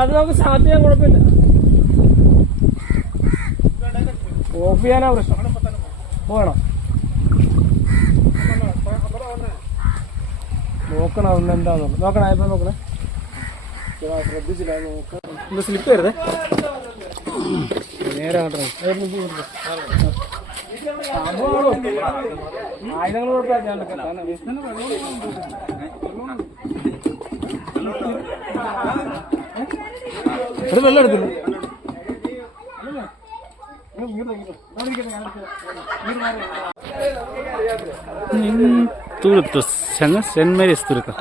അത് നമുക്ക് സ്റ്റാർട്ട് ചെയ്യാൻ കുഴപ്പമില്ല. ഓഫ് ചെയ്യാനാ പ്രശ്നം. പോകണം. നോക്കണം അതൊന്നും എന്താന്നുള്ളത്. നോക്കണം ഇപ്പൊ നോക്കണേ. ശ്രദ്ധിച്ചില്ല നോക്കാം ഒന്ന് സ്ലിപ്പ് ചെയ്തേ നേരെ ആയുധങ്ങൾ ഒരു വെള്ളം എടുക്കുന്നു തുരുത്തു സെന്റ് മേരീസ് തുരുത്ത്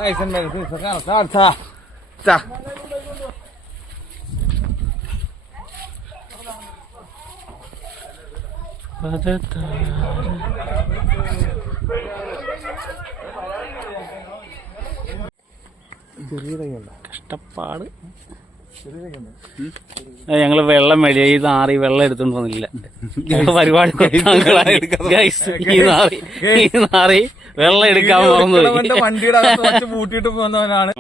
കഷ്ടപ്പാട്. ഞങ്ങൾ വെള്ളം മേടിയ ഈ നാറി വെള്ളം എടുത്തോണ്ട് വന്നില്ല. ഞങ്ങൾ പരിപാടി ഈ നാറി ഈ നാറി വെള്ളം എടുക്കാൻ പോകുന്നത് വണ്ടിയുടെ പൂട്ടിയിട്ട് പോകുന്നവനാണ്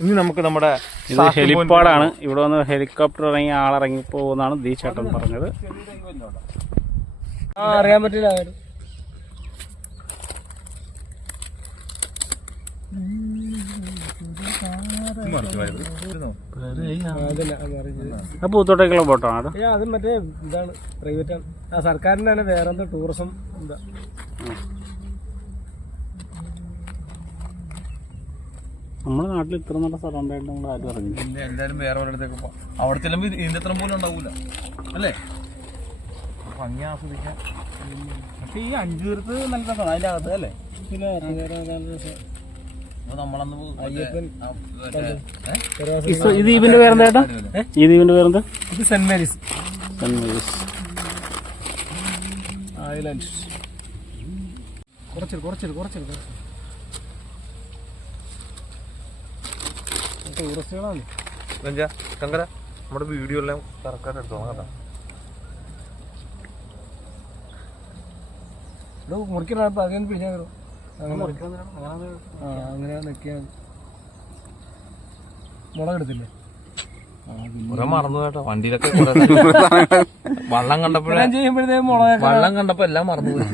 ഇനി നമുക്ക് നമ്മുടെ ഇത് ഹെലിപ്പാഡാണ്. ഇവിടെ വന്ന് ഹെലികോപ്റ്റർ ഇറങ്ങി ആളിറങ്ങി പോകുന്നതാണ് ദീ ചേട്ടൻ പറഞ്ഞത്. അറിയാൻ പറ്റില്ല ആ പൂത്തോട്ടേക്കുള്ള ബോട്ടാണ് ഏ അത്? മറ്റേ ഇതാണ് പ്രൈവറ്റ് ആണ്. ആ സർക്കാരിന്റെ തന്നെ വേറെ എന്താ ടൂറിസം എന്താ നമ്മുടെ നാട്ടിൽ ഇത്ര നല്ല സ്ഥലം ഉണ്ടായിട്ട് നമ്മൾ ആരും അറിഞ്ഞു പിന്നെ എല്ലാരും വേറെ ഒരിടത്തേക്ക് പോവാം. അവിടെ ചെല്ലുമ്പോൾ ഇതിന്റെ അത്ര പോലും ഉണ്ടാവൂല. അല്ലേ? ഭംഗി ആസ്വദിക്കാം. പക്ഷെ ഈ അഞ്ചു പേർക്ക് നല്ല സ്ഥലം അതിന്റെ അകത്ത് അല്ലേ? പിന്നെ ഈ ദ്വീപിന്റെ പേരെന്താ ഏട്ടാ? ഈ ദ്വീപിന്റെ പേരെന്താ? ഇത് saint Mary's. Saint Mary's. Island. കുറച്ചിട്ട് കുറച്ചിട്ട് കുറച്ചിട്ട് ടൂറിസ്റ്റുകളാണ് കങ്കര നമ്മുടെ വീഡിയോ എല്ലാം കറക്കാൻ എടുത്തോളാം കേട്ടോ ഇത് മുറിക്കണ അതിന് പിഴിഞ്ഞാ കയറും. ആ അങ്ങനെ നിൽക്കാൻ മറന്നു കേട്ടോ. വണ്ടിയിലൊക്കെ വള്ളം കണ്ടപ്പോഴേ വള്ളം കണ്ടപ്പോ എല്ലാം മറന്നു പോയി.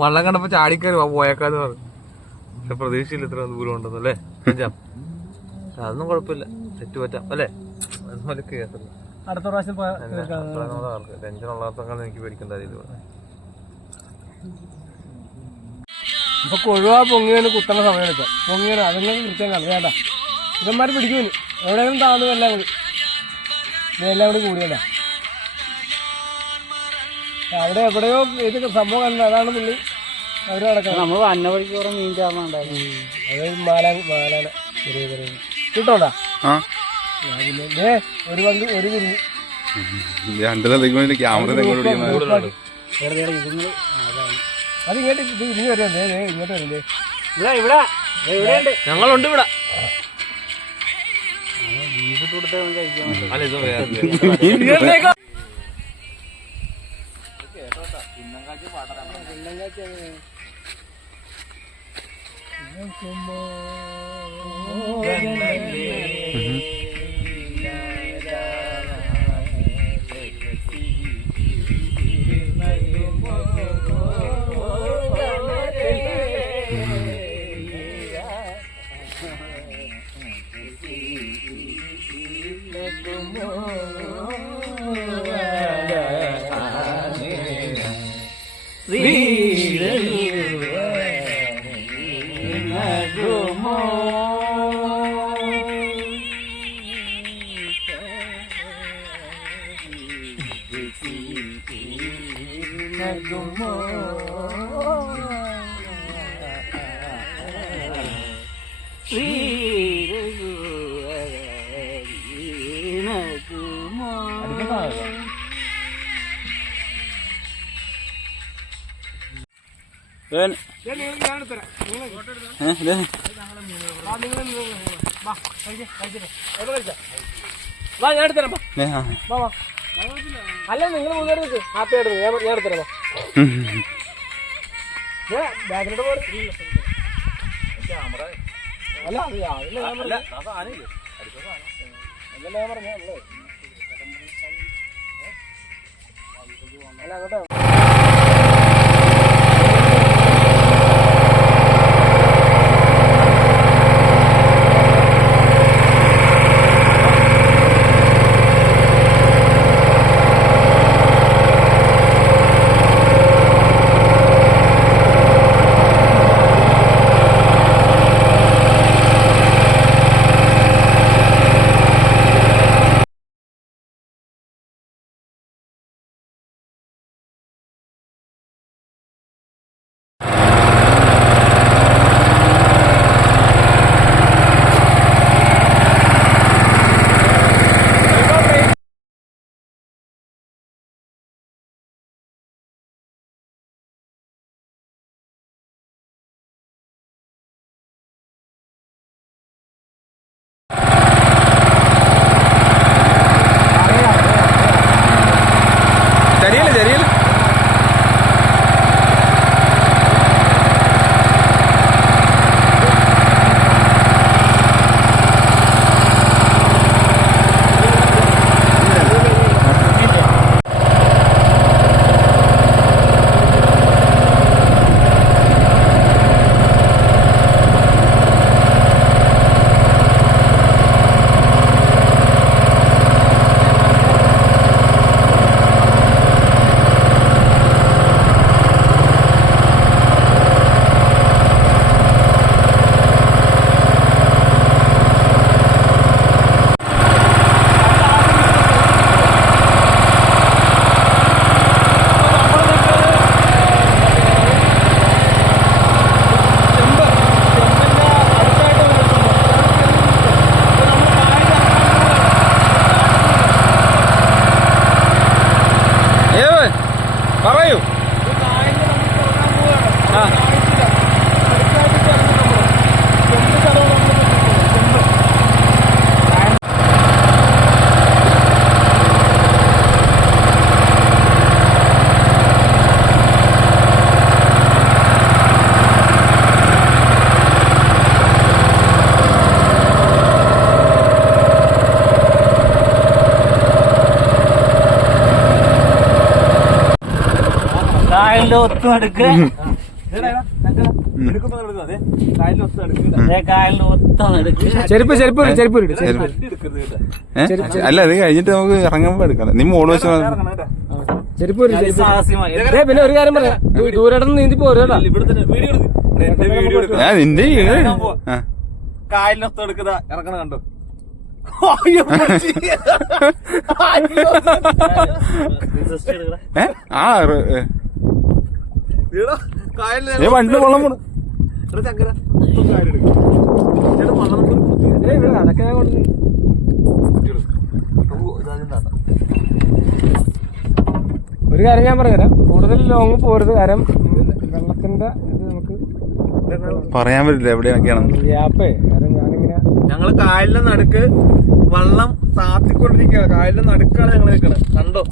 വള്ളം കണ്ടപ്പോ ചാടിക്കറി പോയേക്കാന്ന് പറഞ്ഞു. പക്ഷെ പ്രതീക്ഷയില്ല ഇത്ര ദൂരം ഉണ്ടെന്നല്ലേ അതൊന്നും കുഴപ്പമില്ല. തെറ്റുപറ്റാം അല്ലേ? അത് വലിയ കേസല്ല അടുത്ത പ്രാവശ്യം ടെൻഷൻ ഉള്ളവർക്കാണ് എനിക്ക് പേടിക്കണ്ടായിരുന്നു ഇപ്പൊ കൊഴുവ പൊങ്ങിയാണ് കുത്തണ സമയം ഇപ്പൊ പൊങ്ങിയാണ് അതെങ്ങനെ കൃത്യം കാണും കേട്ടാ. ഇവന്മാര് പിടിക്കുവിന് എവിടെയെങ്കിലും താന്നു എല്ലാം കൂടി ഇതെല്ലാം കൂടി കൂടിയതാ. അവിടെ എവിടെയോ ഇത് സംഭവം കണ്ടത് അതാണ് പുള്ളി അവർ നടക്കുന്നത്. നമ്മൾ അന്ന വഴിക്ക് കുറെ മീൻ ചാർന്നുണ്ടായിരുന്നു അത് മാലാൻ മാലാന ചെറിയ ചെറിയ കിട്ടോണ്ടാ? ആ. പിന്നെ ദേ ഒരു പങ്ക് ഒരു തിരിഞ്ഞ് രണ്ട് നിലയ്ക്ക് ക്യാമറ അത് ഇങ്ങോട്ട് നീ ഇനി വരാം ദേ ദേ ഇങ്ങോട്ട് വരണ്ടേ. ഇവിടെ ഇവിടെ ഇവിടെയുണ്ട് ഞങ്ങളുണ്ട് ഇവിടെ. ബീഫ് ഇവൻ ഞാൻ നിങ്ങൾ- ഞാൻ എടുത്തരാം. അല്ല നിങ്ങൾ മൂന്നുപേരും നിൽക്ക് ഹാപ്പി ആയിട്ട് ഞാൻ ഞാൻ എടുത്തരാം വാ. ഞാൻ ബാക്കിലോട്ട് പോരെ. അല്ല അത് അതില്ല ഞാൻ പറഞ്ഞത്. അതല്ല ഞാൻ പറഞ്ഞത്, നമ്മൾ. അല്ല അങ്ങോട്ട് ചെരുപ്പ് ചെരുപ്പ് ചെരുപ്പ്? അല്ല അത് കഴിഞ്ഞിട്ട് നമുക്ക് ഇറങ്ങുമ്പോ എടുക്കാം നീ മോൾ വെച്ച് ചെരുപ്പ് പിന്നെ ഒരു കാര്യം പറയാം. ദൂരം നീന്തി പോരേടാ ഞാൻ നിന്റെ. കായലിനൊത്ത് എടുക്കുന്ന ഇറങ്ങണ കണ്ടോ. ഏ? ആ ഏ. വണ്ടി വെള്ളം പോണു. അതൊക്കെ ഒരു കാര്യം ഞാൻ പറഞ്ഞുതരാം കൂടുതൽ ലോങ് പോരുത് കാരണം വെള്ളത്തിന്റെ ഇത് നമുക്ക് പറയാൻ പറ്റില്ല എവിടെയൊക്കെയാണ്? ഗ്യാപ്പേ. കാരണം ഞാനിങ്ങനെ ഞങ്ങൾ കായലിന്റെ നടുക്ക് വെള്ളം താത്തിക്കൊണ്ടിരിക്കുകയാണ്. കായലിന്റെ നടുക്കാണ് ഞങ്ങൾ നിൽക്കണത് കണ്ടോ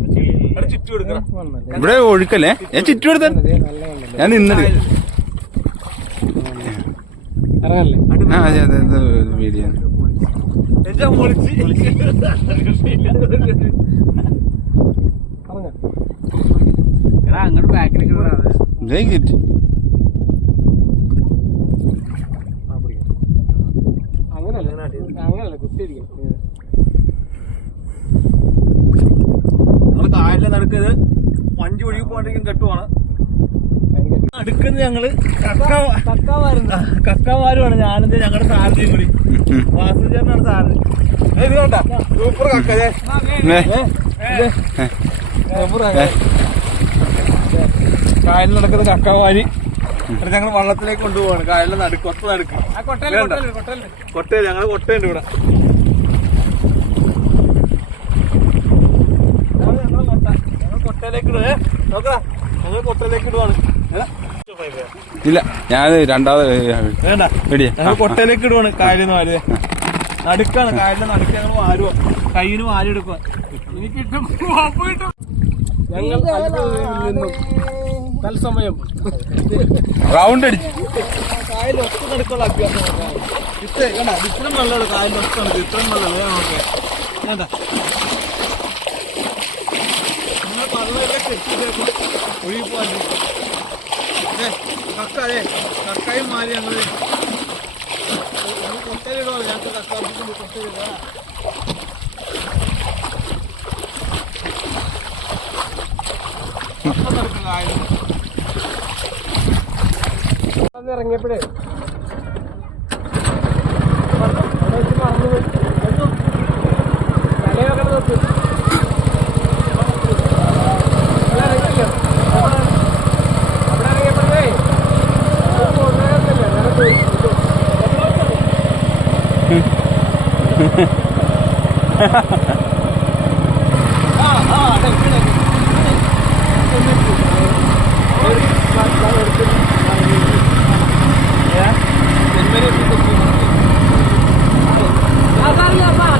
അവിടെ ചുറ്റും എടുക്കണം ഇവിടെ ഒഴുക്കല്ലേ? ഞാൻ ചുറ്റും എടുത്ത. ഞാൻ നിന്നത് ഇറങ്ങല്ലേ? ആ അതെ അതെ വീഡിയോ അങ്ങോട്ട് ബാക്കിലേക്ക് ഒഴുകി പോകണ്ടെങ്കിലും കെട്ടുവാണ്. അടുക്കുന്നത് ഞങ്ങൾ കക്കാവാരുമാണ് ഞാനെന്ത് ഞങ്ങളുടെ സാരഥിയും കൂടി. വാസുചേട്ടനാണ് സാരഥി. സൂപ്പർ കക്ക കായലിൽ നടക്കുന്ന കക്കാവാരി. എന്നിട്ട് ഞങ്ങൾ വള്ളത്തിലേക്ക് കൊണ്ടുപോവാണ്. കായലിൽ നടുക്ക്. ഒത്ത നടുക്ക് ഞങ്ങൾ കൊട്ടയിൽ ഞങ്ങൾ കൊട്ടയുണ്ട് ഇവിടെ. ഞങ്ങൾ ഞങ്ങൾ ഞങ്ങൾ കൊട്ടയിലേക്ക് ഇടുവേ. നോക്കാ. ഞങ്ങൾ ഇടുവാണ്. ഇല്ല ഞാൻ രണ്ടാമത് കൊട്ടയിലേക്ക് ഇടുവാണ് കായലിന്ന് വാരി. നടുക്കാണ് കായലിന്റെ നടുക്ക് ഞങ്ങൾ വാരുവാ. കയ്യിന് വാരി എടുക്കുക ഞങ്ങൾ തത്സമയം. റൗണ്ട് അടിച്ചു കായലിൽ ഒറ്റ നടുക്കുള്ള അഭ്യാസം ഇത്ര കണ്ട ഇത്രയും വെള്ളമാണ് കായലിൽ ഒറ്റ നടുക്ക്. ഇത്രയും വെള്ളം വേണം നോക്കേ. വേണ്ട. പറഞ്ഞതെല്ലാം കെട്ടിട്ടേക്കും ഒഴുകി പോകാൻ കക്ക അതെ കക്കയും മാറി ഞങ്ങൾ. കൊട്ടയിലിടുവാ ഞങ്ങൾക്ക് കക്ക കൊട്ടയിലിടുക കായലിൽ അന്ന് ഇറങ്ങിയപ്പോഴേ. തലയൊക്കെ. ya. Dan mereka itu. Agar ya, Pak.